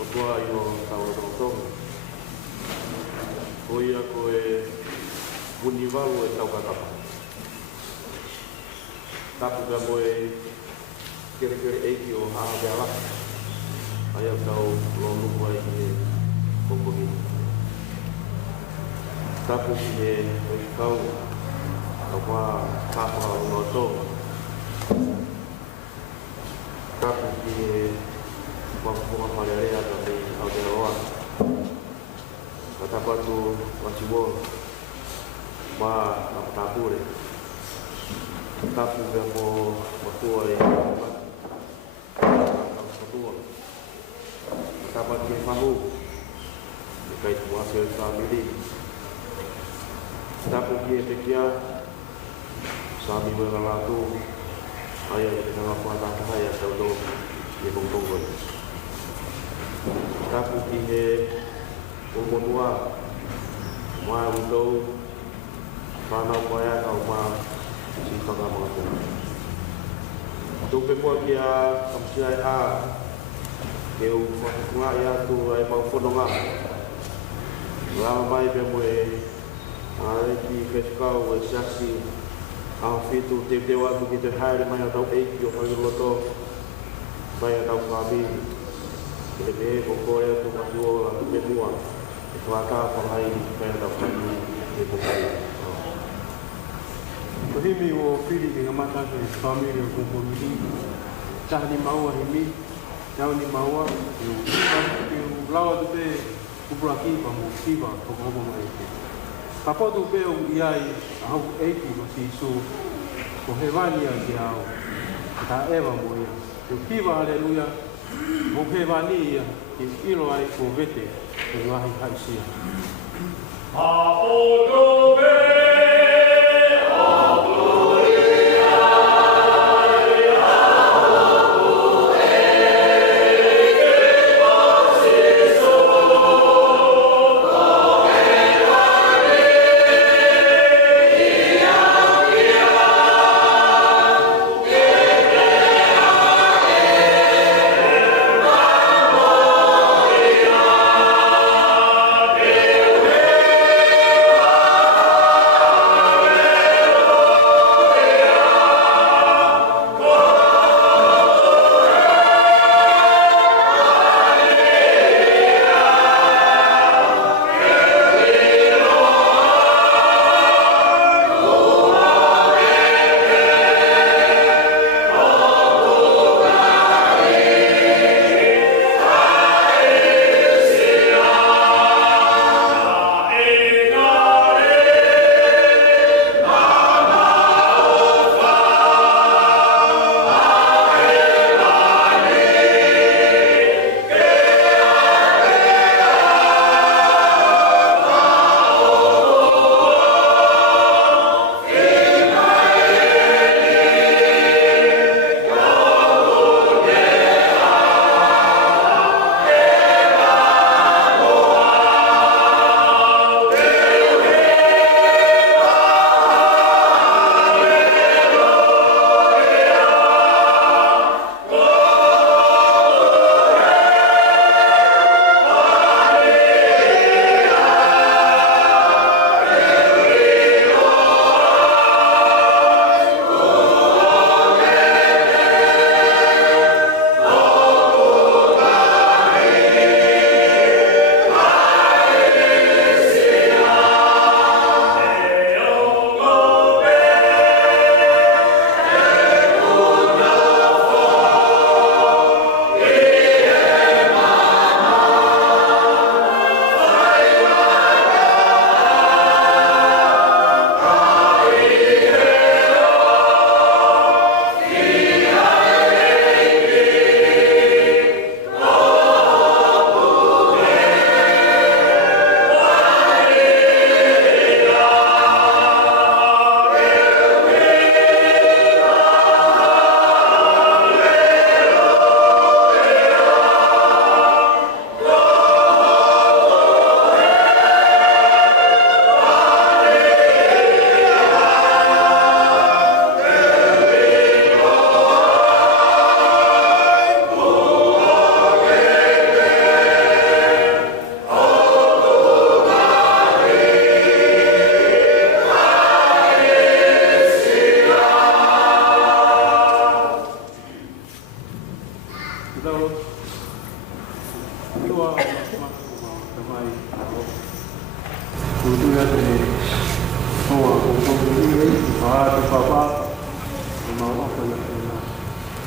o tua i o tau o tonga. O ia ko e univalu e tau kakapa. Tapu ka mo e kere eiki o haa mea laka. Ai au tau lo luku ai ki e kokohi. Tapu ki e oi kau au maa kāpaka o no tonga. Tapu ki e wakapunga wharearea ka te Aotearoa. Ka tapatu watiwo ma Apatapure. Tapu ka mo makua e Kapatua. Tapatu ki e whahu e kai tuase o Samiri. Tapu ki e Pekia Sami Wela Latu ai e te ngakua tātahai a tau tō e Pongpongoi. Tapu ki he Omonua Maa Utou Whanau Paia au maa Sifanga mga puna. Tōpe kua ki a Kamsiai A ke u whakakunga i atu ai mau whanonga. Rama mai pe mo e Aiki Whetukau e Sasi a whitu te teo atu ki te haere mai a tau eiki o Hairoto mai a tau whamiri. Ke te e kokore atu katuo a te mua e whaka whangai mai a tau whamiri e kokore. Kohimi o whiri ki ngā mataka e whamiri o Kokomiri. Tahani maua himi, tau ni maua, e lawa tu te kupura kipa mo kipa tokohomo mai te. Ka potu peo iai a hau eiki o si su ko he wania ki au ta ewa mo ia. Te kiwa aleluia, mo he wania ki ilo ai ko vete e ngahi haisia. Oh, tau tua kamai tutuya te hoa kongkong te papa te mau ofa na tena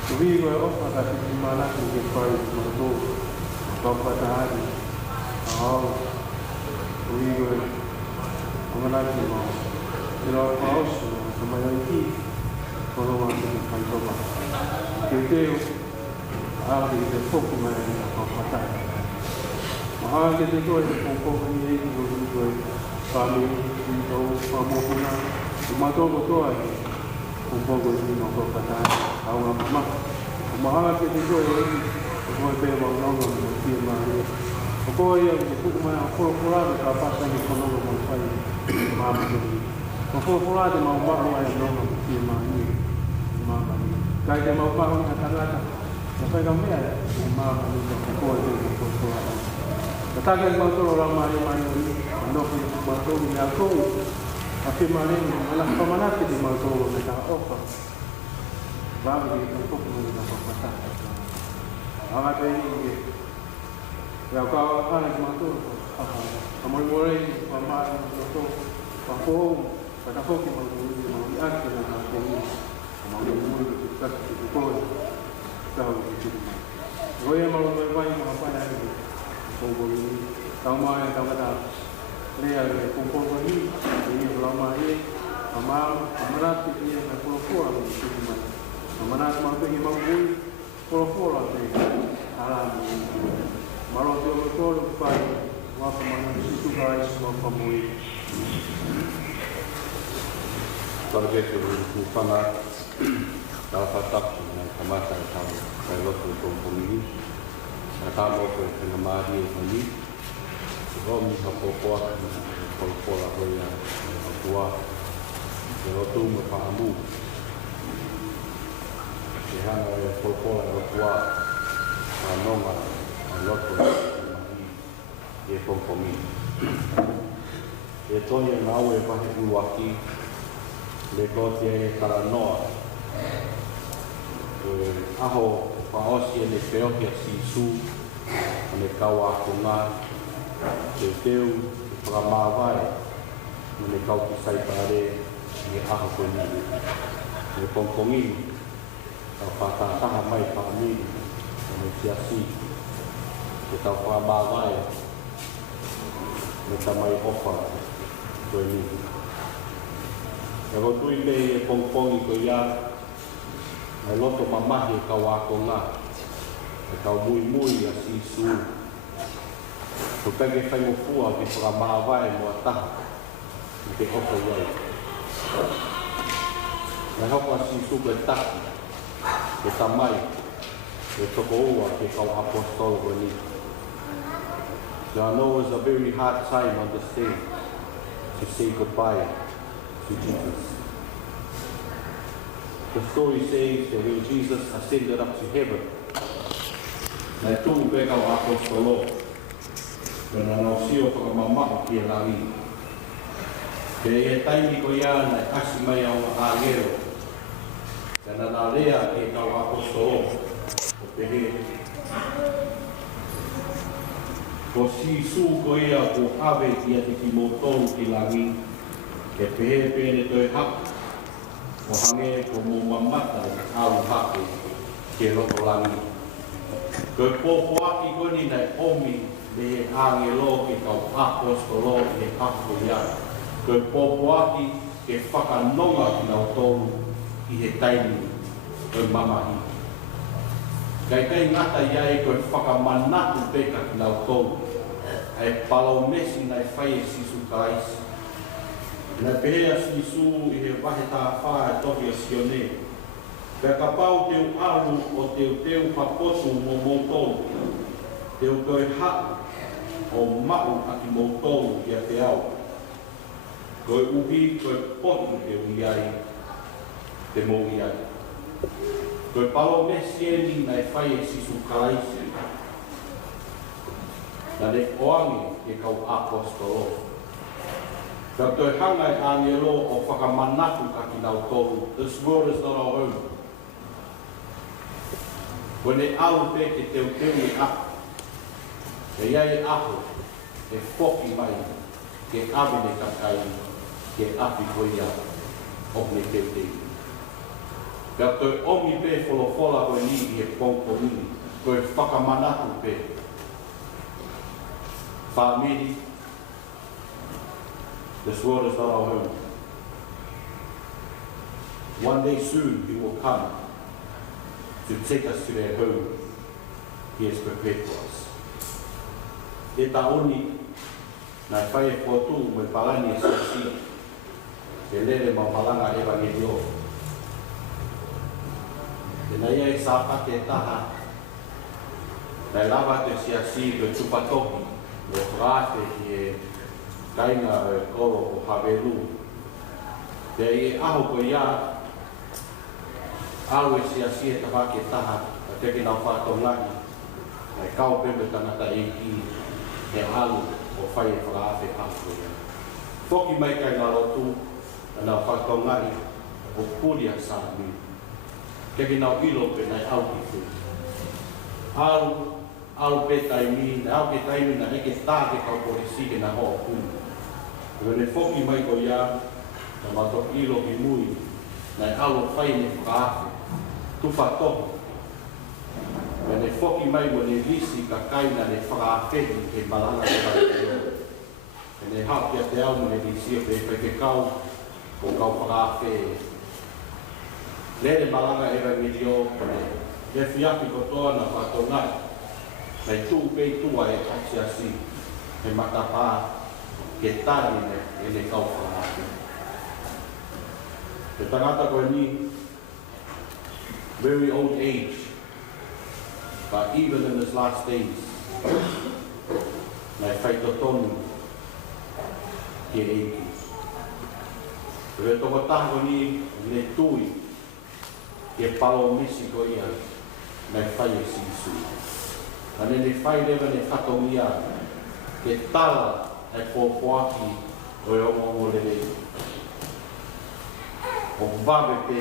tuwi ko ofa ka te mana ke pai mato papa tahari tuwi ko amana ke mau ilo paus kamai iki kono wa te kai toba Teu ahli de foco mai na pata. Mahal ke te koe ko ni ko family ko pamona mato ko to ai ko ni no ko pata au na mama. Mahal ke te koe ko pe ba no no ti ma ni. Ko ia ko mai ko ka pasa ni kono mo pai ma ni. Ko de ma ai no no ti ma ni. Ma Kai te mau pahu na tangata. Ka pai ka mea ma ni ko ko. Ka taga mau tolo la mai ni. No ko mau tolo ni ako. Afi mari ala pamana ke di mau tolo na ta ofa. Ba ni ko ko ni na pata. Aga te ni. Ya ka ana mau tolo. Amoi more pa ma to. Pa ko pa ko ki mau ni mau ni ake na ko ni. Mau ni Kau tahu itu. Kau yang mahu bermain apa yang itu? Kau ini, kau mahu yang kata lihat kau ini, ini lama ini, amarat ini yang kau itu mana? Amarat mahu pergi mahu kau tu alam. Malu tu kau lupa, apa mana situ guys, apa mui. Kalau kita lupa nak Tau whatapu nai kamata e tau kai loto i kongkongi. Ka tāmo koe tena maari e mani. Romi ha popoa ki kolpola hoi a kua. Ke loto me whaamu. Ke hana e kolpola e kua. Ka nonga a loto i mani e kongkongi. E toni e ngau e pahe uaki. Le koti e karanoa. Aho paosi e le peohi a sisu ane kau ako ngā teu whakamāwai ane kau ki saipare e aho koe nini e kongkongi tau whātātaha mai whaamiri ane tiasi e tau whakamāwai me tamai ofa koe nini e rotui mei e kongkongi koe ia Ai loto mamahi e kau ako ngā. E kau mui a sisu. Ko pege whai mo fua o te whakamāwai mo ataha. I te hoko iai. Ai hoko a sisu koe taki. Ke tamai. E toko ua ke kau apostol koe ni. So I know it was a very hard time on this day to say goodbye to Jesus. The story says that when Jesus ascended up to heaven, nai tū pe kau apostolo, when anau sio whakamamahu ki e langi. Ke e taimi ko ia nai asi mai au āngero, kana nā rea ke kau apostolo, o pehe. Ko sisu ko ia ko hawe ki a te ki mōtou ki langi, ke pehe pene toi haku. O hange ko mō mamata au hake ke roto langi. Koe pōpō aki koni nei omi le he āngelo ke kau apostolo i he ako ia. Koe pōpō aki ke whakanonga ki nau tōru i he taimi koe mamahi. Kai ngata iai koe whakamanatu peka ki nau tōru. Ai palau mesi nei whai e sisu kaisi. Na pehea sisu i he wahe tā whaa e tohi a sione. Pea ka pau teu aru o teu papotu mo mōtou. Teu koe haku o mau aki mōtou i a te au. Koe uhi, koe potu teu iai, te mō iai. Koe palo mesieni nei whai e sisu kaisi. Na ne oangi e kau apostolo. Ka toi hanga e āngelo o whakamanaku ka ki nau tōru. This world is not our home. Kone au pe ke teu e aho. E iai aho e whoki mai ke awene kakai ke api koia o ne teu. Ka toi omi pe wholofola koe ni i e pongkongi, koe whakamanaku pe. Whamiri, this world is not our home. One day soon he will come to take us to their home he has prepared for us. E taoni, nai whai e kōtū me palani e sasi, e lere ma palanga evangelio. E nai e sāpate e taha, nai lava te siasi ke tupatoki, le frate ki e kainga e koro o Havelu. Te e aho ko ia, au e siasi e tawake taha, a teke nau whātongaki, nai kau pepe tangata e ki, e alu o whai e whakaate aho ia. Whoki mai kai ngā lotu, a nau whātongaki, o puria sāmi. Teke nau ilo pe nai au ki fu. Au pe taimi, au ke taimi na eke tāke kau polisi ke na hoa kūnu. Wene whoki mai ko ia, na mato ilo ki mui, nai alo whai ne whakaate, tuwha tohu. Wene whoki mai wene lisi ka kaina ne whakaateti ke malanga te mai. Wene hau kia te au ne lisi e pe ke kau, ko kau whakaate. Lere malanga ewa midio, le fiapi ko toa na whatongai. Mai tū pei tua e aksiasi, he matapā, ke tari e ne kau whakaate. Te tangata koe ni, very old age, but even in his last days, nai whai totonu ke eiki. Re toko tāko ni, ne tui, ke palo misi ko ia, nai whai e sisu. Ane ne whai lewa ne whatongia, ke tala e kōpoaki o e ongo lele. O wawe pe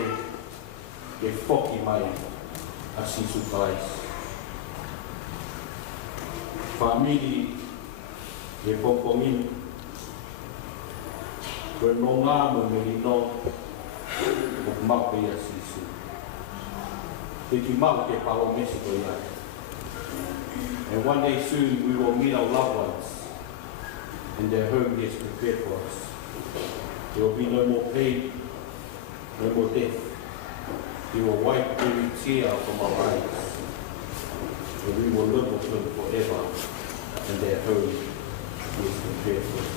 ke whoki mai a sisu Christ. Whamiri e pongpongini, koe no ngā mo me ni no, o mau pe a sisu. Te ki mau ke palo mesi ko ia. And one day soon we will meet our loved ones in their home he has prepared for us. There will be no more pain, no more death. He will wipe every tear from our eyes. And we will live with him forever in their home he has prepared for us.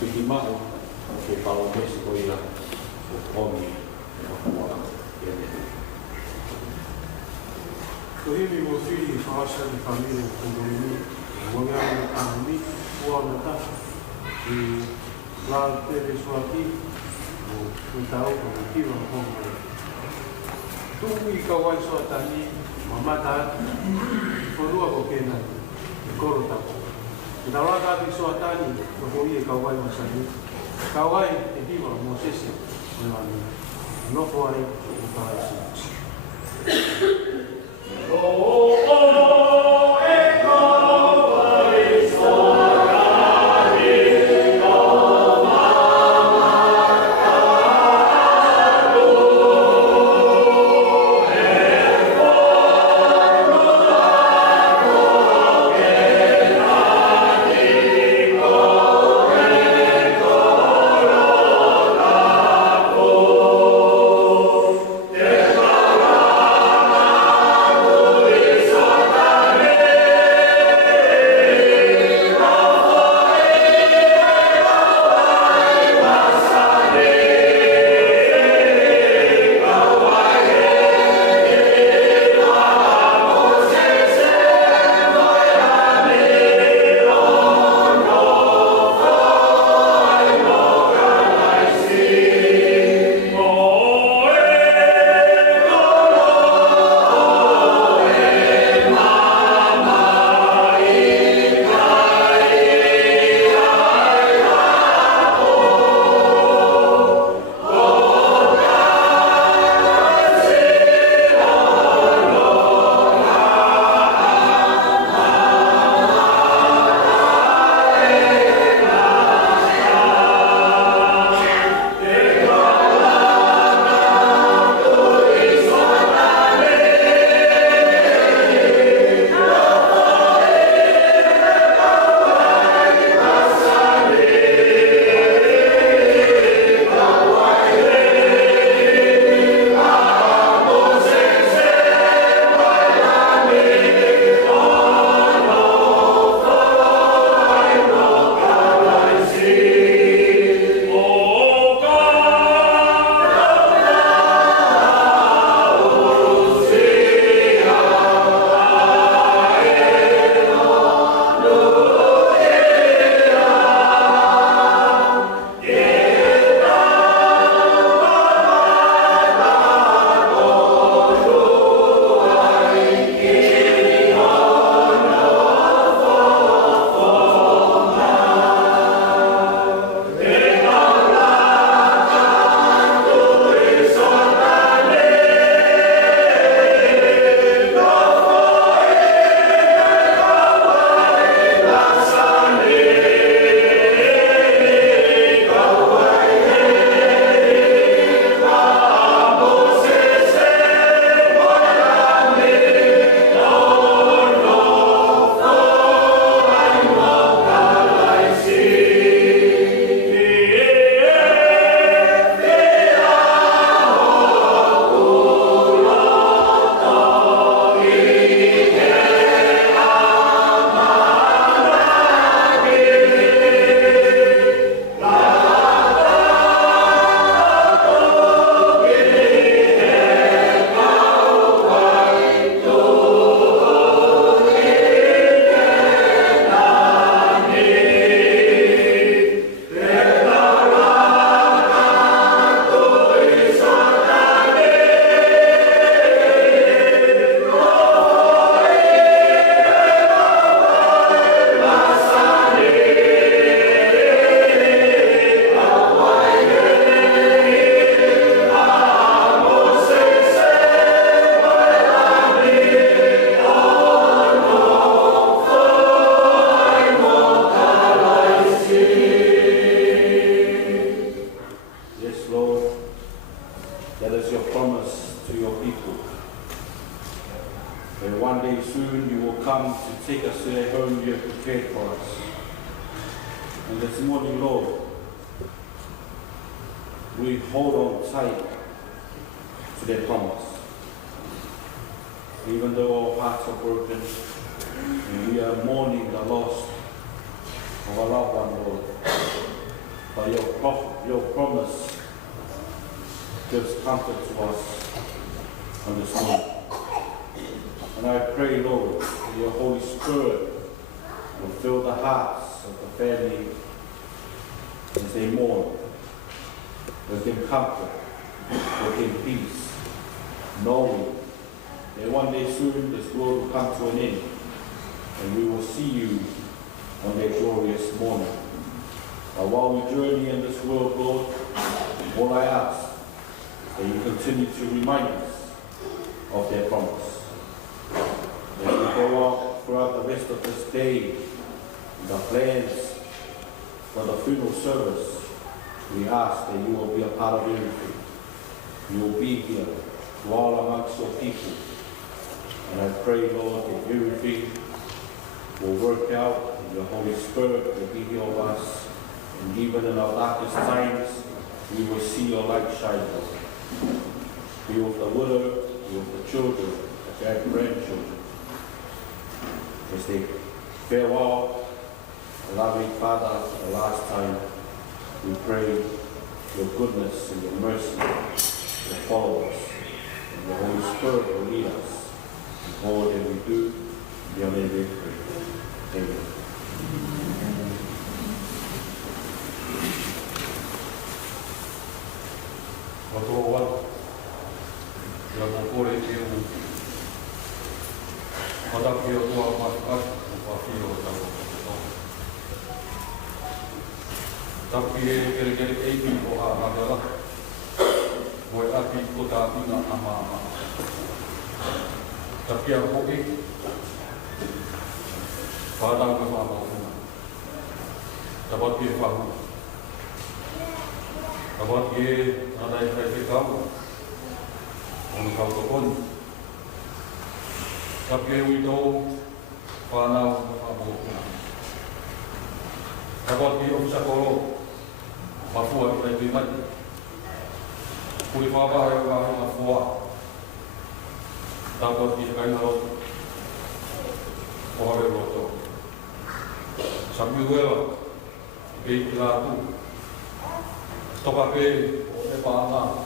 Piki maho ke palo mesi ko ia o omi e whakamoa e ne. So here we will see how some family can go in, going out and family, who are the touch. The last day is what he without a hero home. Two weeks ago, I saw Tani, Mamata, for Luago Kena, the Korotapo. The Raga is so Tani, the Hoya Kawai was a Kawai, the hero, Moses, no for it. Glory to take us to their home you have prepared for us. And this morning, Lord, we hold on tight to their promise. Even though our hearts are broken and we are mourning the loss of a loved one, Lord, but your promise gives comfort to us on this morning. And I pray, Lord, that your Holy Spirit will fill the hearts of the family as they mourn, with them comfort, with them peace, knowing that one day soon this world will come to an end and we will see you on that glorious morning. But while we journey in this world, Lord, all I ask is that you continue to remind us of their promise. As we go out throughout the rest of this day, the plans for the funeral service, we ask that you will be a part of everything. You will be here, dwell amongst your people. And I pray, Lord, that everything will work out and your Holy Spirit will be here with us. And even in our darkest times, we will see your light shine, Lord. Be with the widow, be with the children, the grandchildren. As they farewell, loving Father, for the last time, we pray your goodness and your mercy will follow us. And the Holy Spirit will lead us in all that we do. In your name we pray. Amen. Watoa, ya mokore ki u mata ki o tua makat pa ki o tau. Tapi kere e ki ko a magala. Mo a ki ko ta ki na ama. Tapi a ko e pa ta ko ma ko. Dapat ki pa ko. Dapat ki ada yang saya tahu, orang tahu pun. Tapi itu panau abu. Dapat ki usaha kolo, mafua kita itu mati. Kuli papa yang mafua. Dapat ki kain laut, orang beroto. Sambil gua, gay kilatu. Toka ke e paana.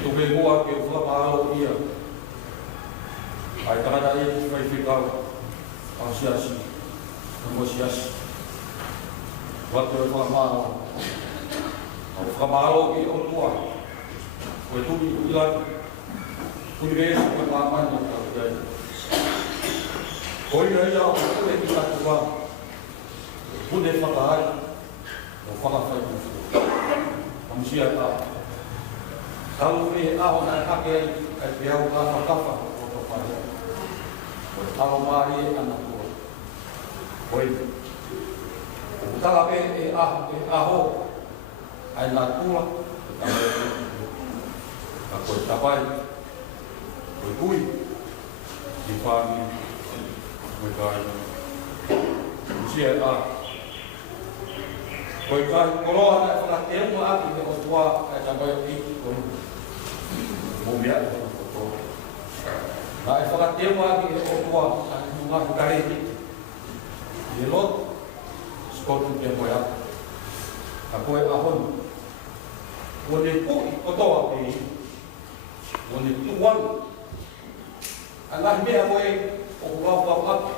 Tuke mua ke ufla paalo ia. Ai takana i mai whikau. Au siasi. Namo siasi. Watu e whamao. Au whamao ki o tua. Koe tuki ilaki. Kuni reisi koe pāmani o tau tei. Koe ia ia o kore ki tatu wā. Pune whakahai. O whakawhai kufu. Amsia ta. Kalau ni aho na hake ai piau ka whakafa o to whare. O talo mahi ana kua. Koe. O tala pe e aho ai nā kua. Ka koe tapai. Koe kui. Ki whāmi. Koe kai. Amsia ta. Koe kai koroa na whakateu mo aki te o tua e takoe i koe. Mumia e o tua. Na e whakateu mo aki te o tua a nunga hukareti. I lot, skotu te moe aki. A koe ahon. O ne pui o toa te i. O ne tuan. A ngahi mea koe o wau aki.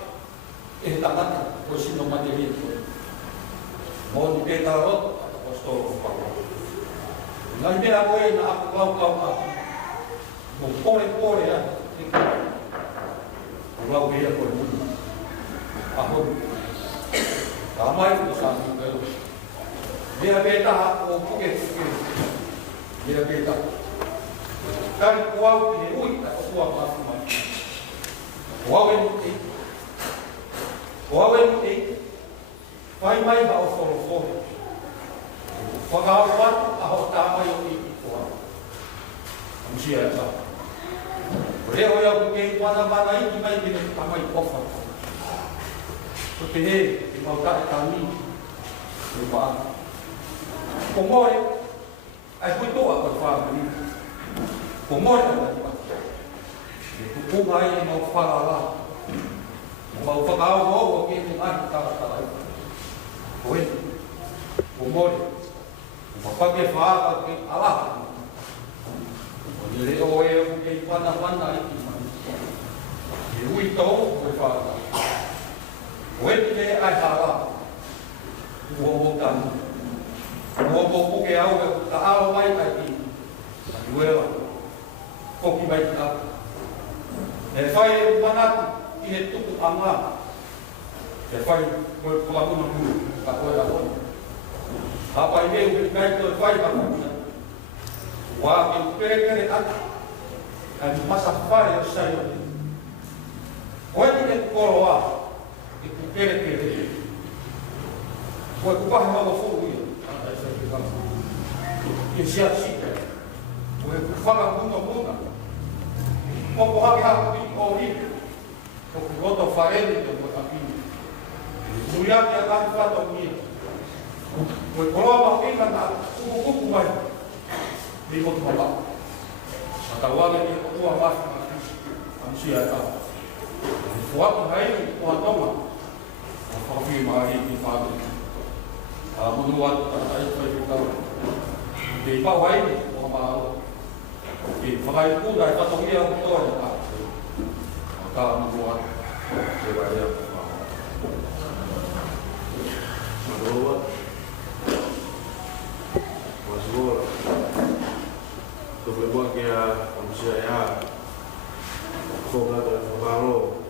E tangata o sino materi koe. Mo ni peta rot, o storo o pako. Ngai mea koe na aku klau aki. Mo pore a. O lau mea koe munu. Ahon. Ka mai ko sa ni pelo. Mea peta o puke. Mea peta. Kari kuau ki ui ta o tua mafu mai. Kuau e muti. Kuau e muti. Vai mai ba o foro. Whakao watu aho tāmai o i koa. Amsia e tā. Reo ia ku kei wana mana i ki mai kene tamai ofa. Porque he mauta e kami. E ba. Komore ai kuito a ko fa ni. Komore a ko. E ku mai no fa la. Mau fa ka o ke ni an ta ta. Oi. Komore. Papa ke fa ke ala. Ele o e ke pana iki. E ui to o fa. Oi ke ai hala. O tan. O ke au ka ao mai ki. Uela. Ko ki mai ka. E fai mana ki he tuku anga. E fai ko la puno ka ko la puno. Apa ini kai to fai ka puno. Wa ki pere at kan masa fai o sai. Ko ni ke koroa. Ki pere. Ko ku pa ma fu ni. Ke sia si. Ko ku fa puno. Mo ko ha ki o ni. Ko ku to fareli to ko api. Nuya ki ka fa to ni. Ko koroa ba ki ka ku mai. Di ko to ba. Atawa ni ko tu ama am sia ta. Wa hai ko to ma. Ko fi ma ki fa. Bunuan ay kita di bawah ini mau di pakai itu dari patong dia itu ada maka membuat sebaya Manuwa Masbol Kebetulan kia manusia ya Foga dan Fogalo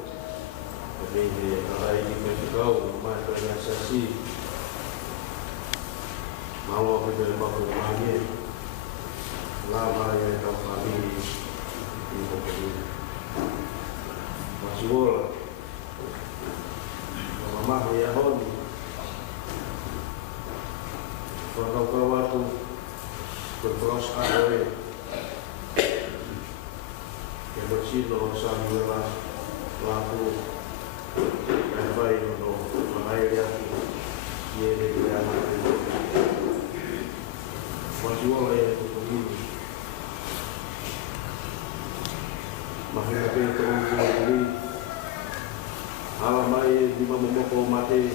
Tapi di ala ini Mexico Mas organisasi Mau apa jadi bakal bahagia lama yang kau kami di bawah ini masih bola mama ya hon kalau kau waktu berproses awe yang bersih loh sambil laku dan baik untuk mengalir dia dia masih bola yang begini, makanya kita ini alamai di mana mau mati,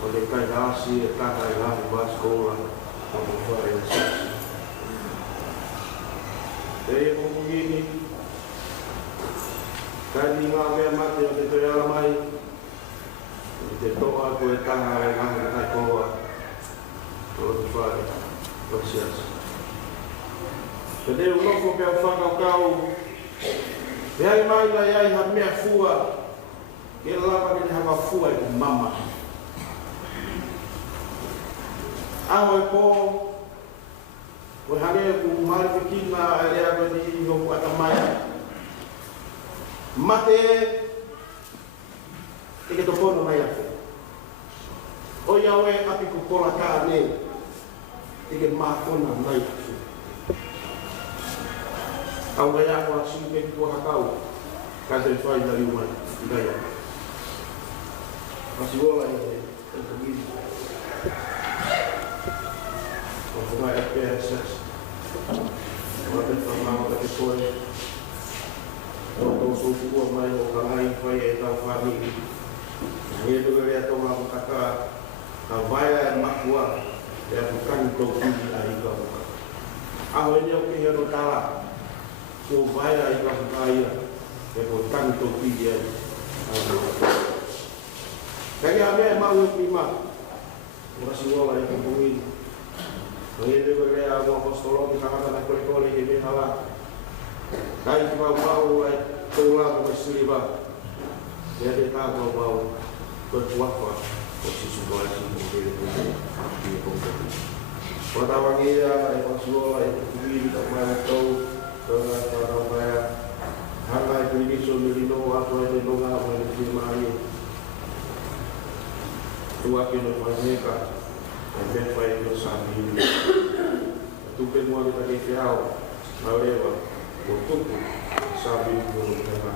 oleh kerana si kakak yang buat sekolah, membuat organisasi. Jadi begini, kan ini ngambil mati yang itu alamai, itu doa buat kakak yang angkat keluar, kalau berfaham. Jadi ulang ko pe fa kau ya mai la ya ha me fua ke la pa ke ha fua e mama awe po o hale ku mal fikina ale aba di ho ata mai mate ke to pono mai afu o ya we api ku pola ka ne Ike makona nai. Au gaya ko asu ke ko hakau. Ka se fai dari uma gaya. Masih bola ini begini. Kalau vai PSS. Maka sama ke foi. Kalau suku mai o kalai fai eta fami. Ini tu dia tu mau kata kawai makwa. Ya bukan kau tinggi lagi kau. Awalnya aku hero kalah. Kau bayar ikan kaya. Ya bukan kau tinggi lagi. Kaya ame mau lima. Masih bola yang kumpuin. Ini dia mau apostolog di kamar kole ini halah. Kaya mau tulang bersih bah. Dia tahu mau berpuasa. Posisi situasi mungkin di komputer. Pertama dia yang sekolah itu begini tak mahu tahu dengan cara saya. Hanya itu ini sumberino atau itu nggak boleh dimari. Tua kini mereka, mereka itu sambil. Itu semua kita kira, mereka untuk sambil mereka.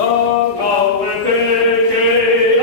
Vâng cầu về cây kia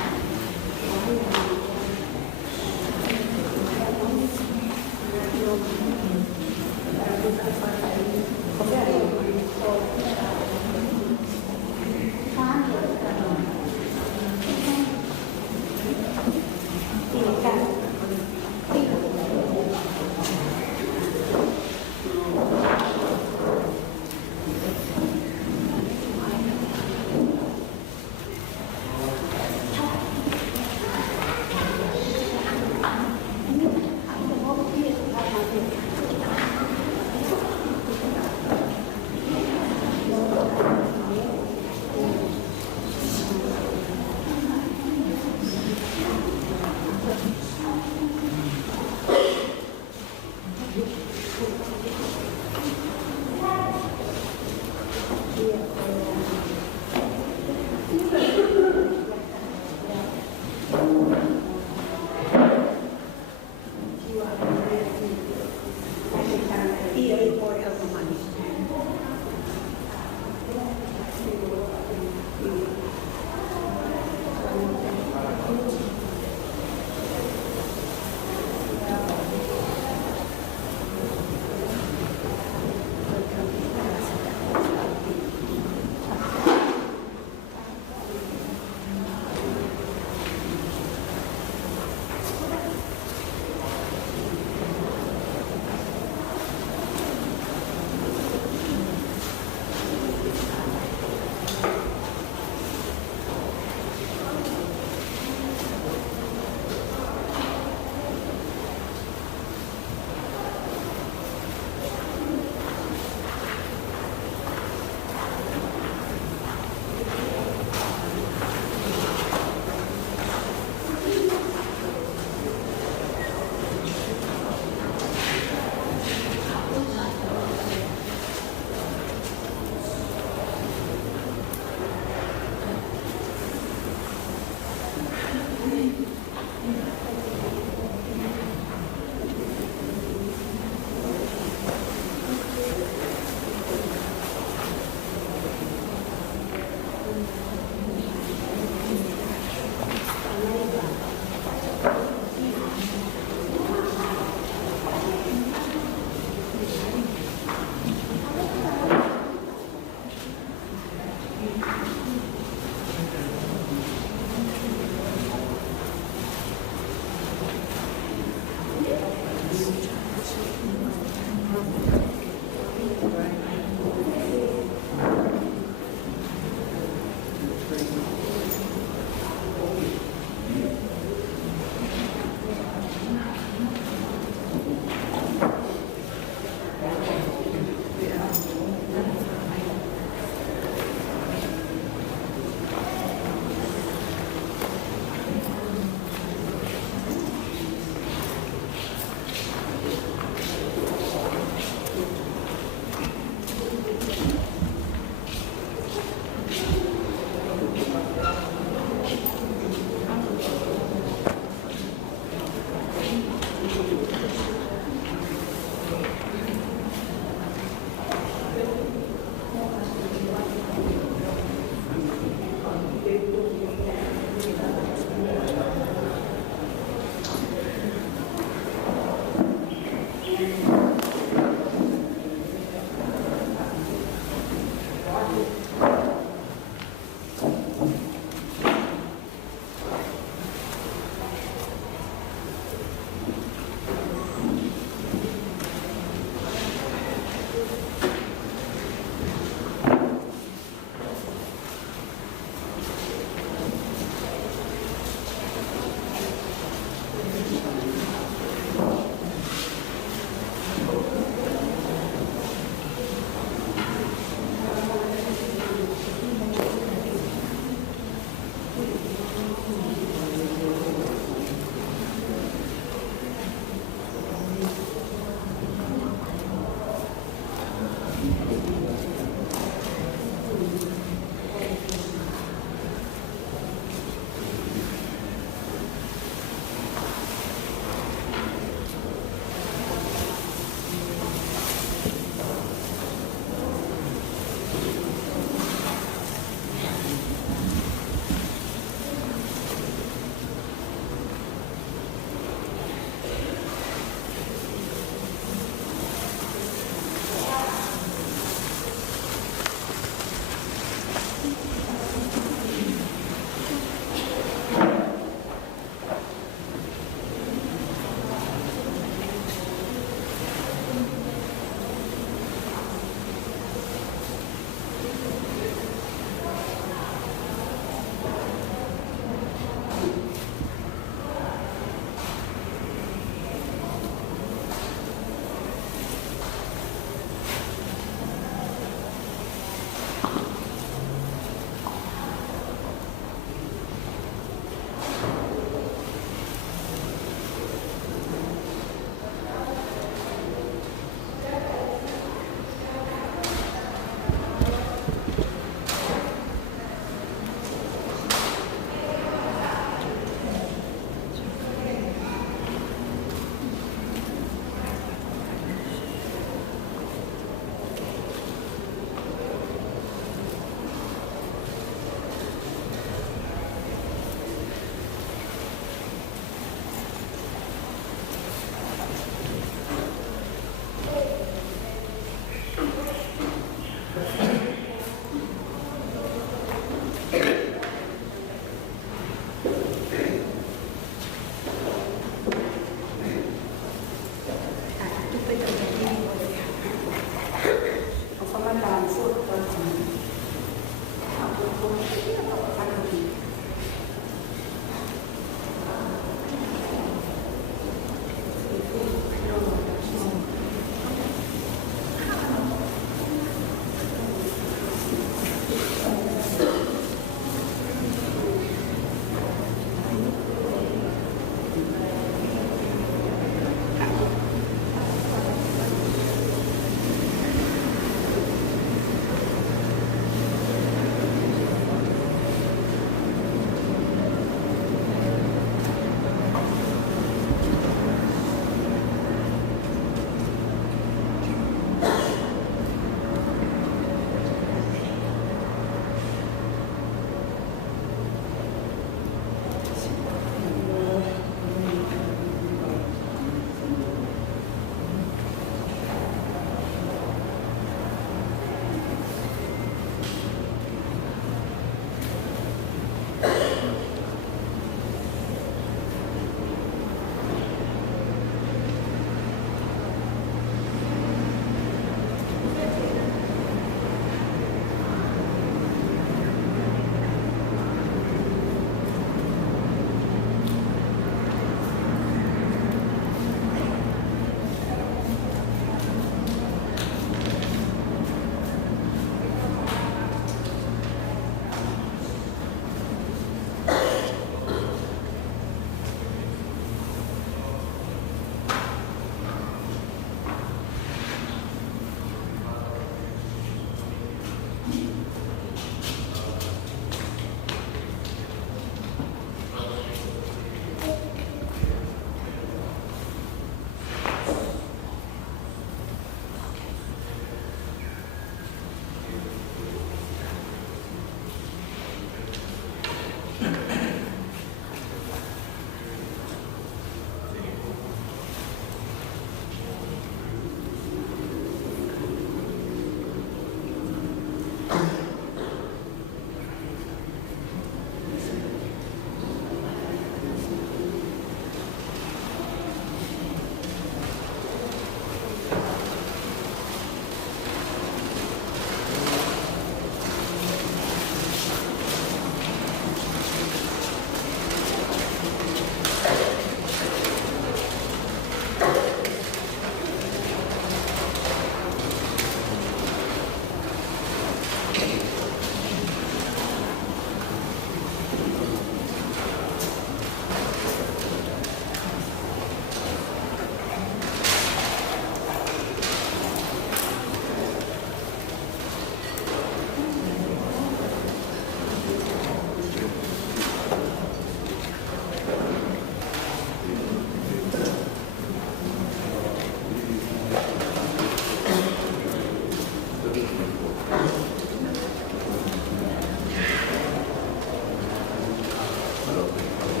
tau.